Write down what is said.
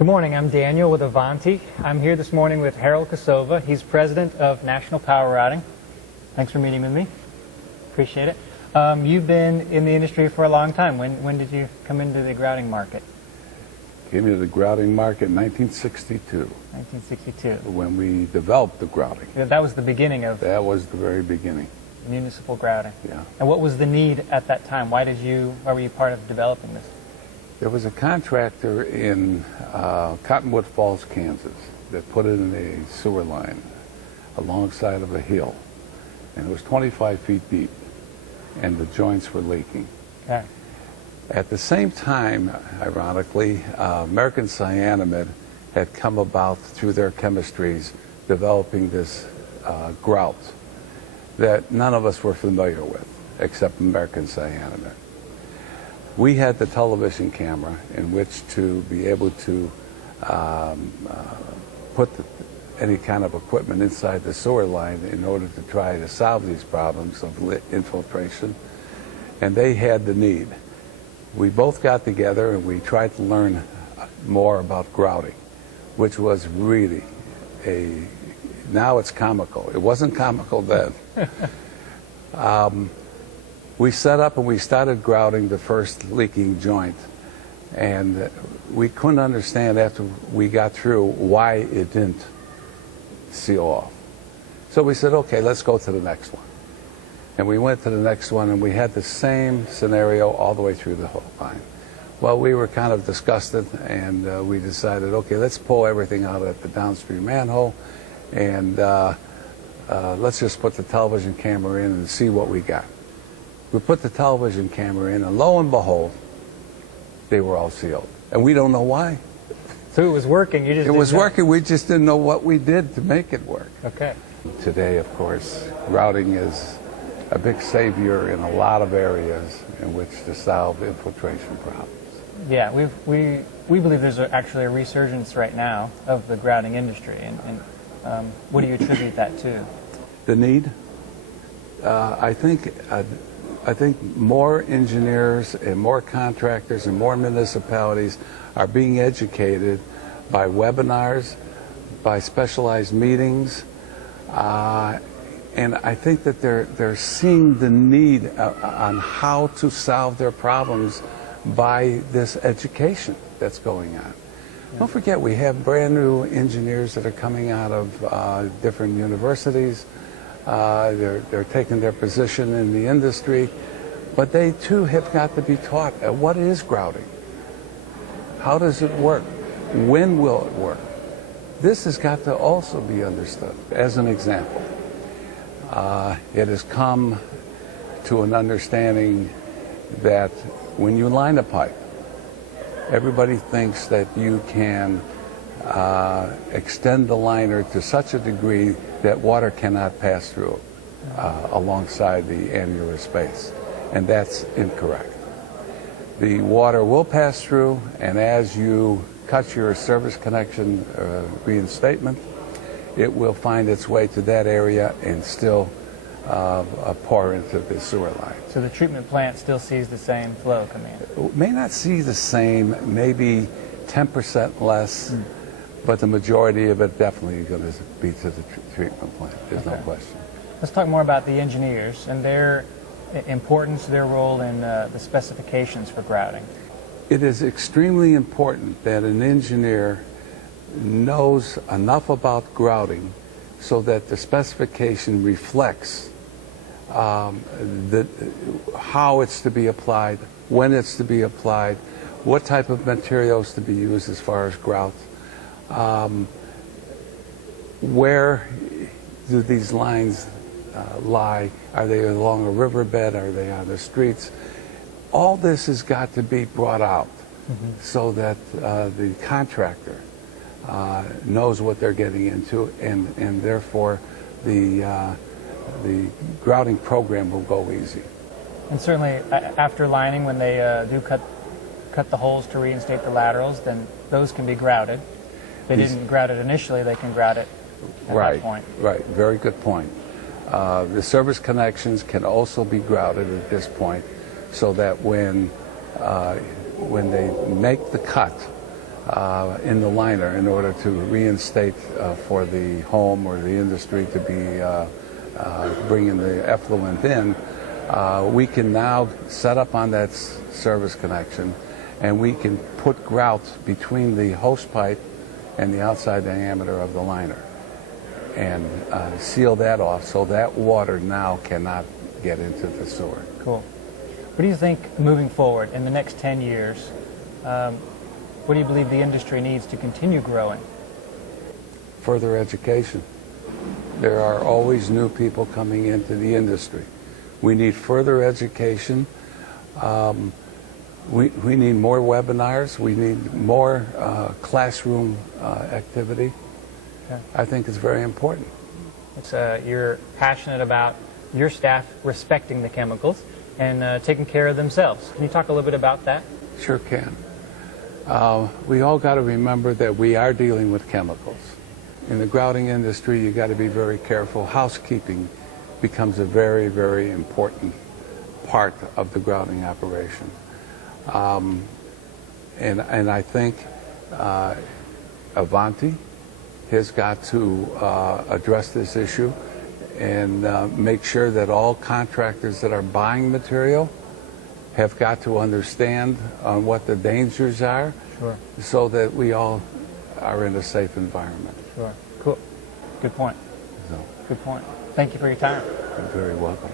Good morning, I'm Daniel with Avanti. I'm here this morning with Harold Kosova. He's president of National Power Routing. Thanks for meeting with me. Appreciate it. You've been in the industry for a long time. When did you come into the grouting market? Came into the grouting market in 1962. 1962. When we developed the grouting. That was the beginning of That was the very beginning. municipal grouting. Yeah. And what was the need at that time? Why were you part of developing this? There was a contractor in Cottonwood Falls, Kansas, that put in a sewer line alongside of a hill, and it was 25 feet deep, and the joints were leaking. Okay. At the same time, ironically, American cyanamide had come about through their chemistries developing this grout that none of us were familiar with, except American cyanamide. We had the television camera in which to be able to put any kind of equipment inside the sewer line in order to try to solve these problems of infiltration, and they had the need. We both got together and we tried to learn more about grouting, which was really now it's comical. It wasn't comical then. We set up and we started grouting the first leaking joint, and we couldn't understand after we got through why it didn't seal off. So we said, okay, let's go to the next one. And we went to the next one, and we had the same scenario all the way through the whole line. Well, we were kind of disgusted, and we decided, okay, let's pull everything out at the downstream manhole, and let's just put the television camera in and see what we got. We put the television camera in, and lo and behold, they were all sealed. And we don't know why. So it was working, you just It didn't was know. working, we just didn't know what we did to make it work. Okay. Today, of course, routing is a big savior in a lot of areas in which to solve infiltration problems. Yeah, we believe there's actually a resurgence right now of the grouting industry, and what do you attribute that to? The need? I think more engineers and more contractors and more municipalities are being educated by webinars, by specialized meetings, and I think that they're seeing the need on how to solve their problems by this education that's going on. Don't forget, we have brand new engineers that are coming out of different universities. They're taking their position in the industry, but they too have got to be taught what is grouting, how does it work, when will it work. This has got to also be understood. As an example, it has come to an understanding that when you line a pipe, everybody thinks that you can extend the liner to such a degree that water cannot pass through alongside the annular space, and that's incorrect. The water will pass through, and as you cut your service connection reinstatement, it will find its way to that area and still pour into the sewer line. So the treatment plant still sees the same flow coming in? It may not see the same, maybe 10% less, but the majority of it definitely going to be to the treatment plant. There's no question. Let's talk more about the engineers and their importance, their role in the specifications for grouting. It is extremely important that an engineer knows enough about grouting so that the specification reflects how it's to be applied, when it's to be applied, what type of materials to be used as far as grout, where do these lines lie? Are they along a riverbed? Are they on the streets? All this has got to be brought out so that the contractor knows what they're getting into, and therefore the grouting program will go easy. And certainly after lining, when they do cut the holes to reinstate the laterals, then those can be grouted. If they didn't grout it initially, they can grout it at that point. Right, very good point. The service connections can also be grouted at this point, so that when they make the cut, in the liner in order to reinstate for the home or the industry to be bringing the effluent in. We can now set up on that service connection, and we can put grout between the host pipe and the outside diameter of the liner and seal that off so that water now cannot get into the sewer. Cool. What do you think moving forward in the next 10 years? What do you believe the industry needs to continue growing? Further education. There are always new people coming into the industry. We need further education. We need more webinars. We need more classroom activity. Okay. I think it's very important. It's, you're passionate about your staff respecting the chemicals and taking care of themselves. Can you talk a little bit about that? Sure can. We all got to remember that we are dealing with chemicals. In the grouting industry, you got to be very careful. Housekeeping becomes a very, very important part of the grouting operation. And I think Avanti has got to address this issue and make sure that all contractors that are buying material have got to understand what the dangers are. Sure. So that we all are in a safe environment. Sure. Cool. Good point. So, Good point. Thank you for your time. you're very welcome.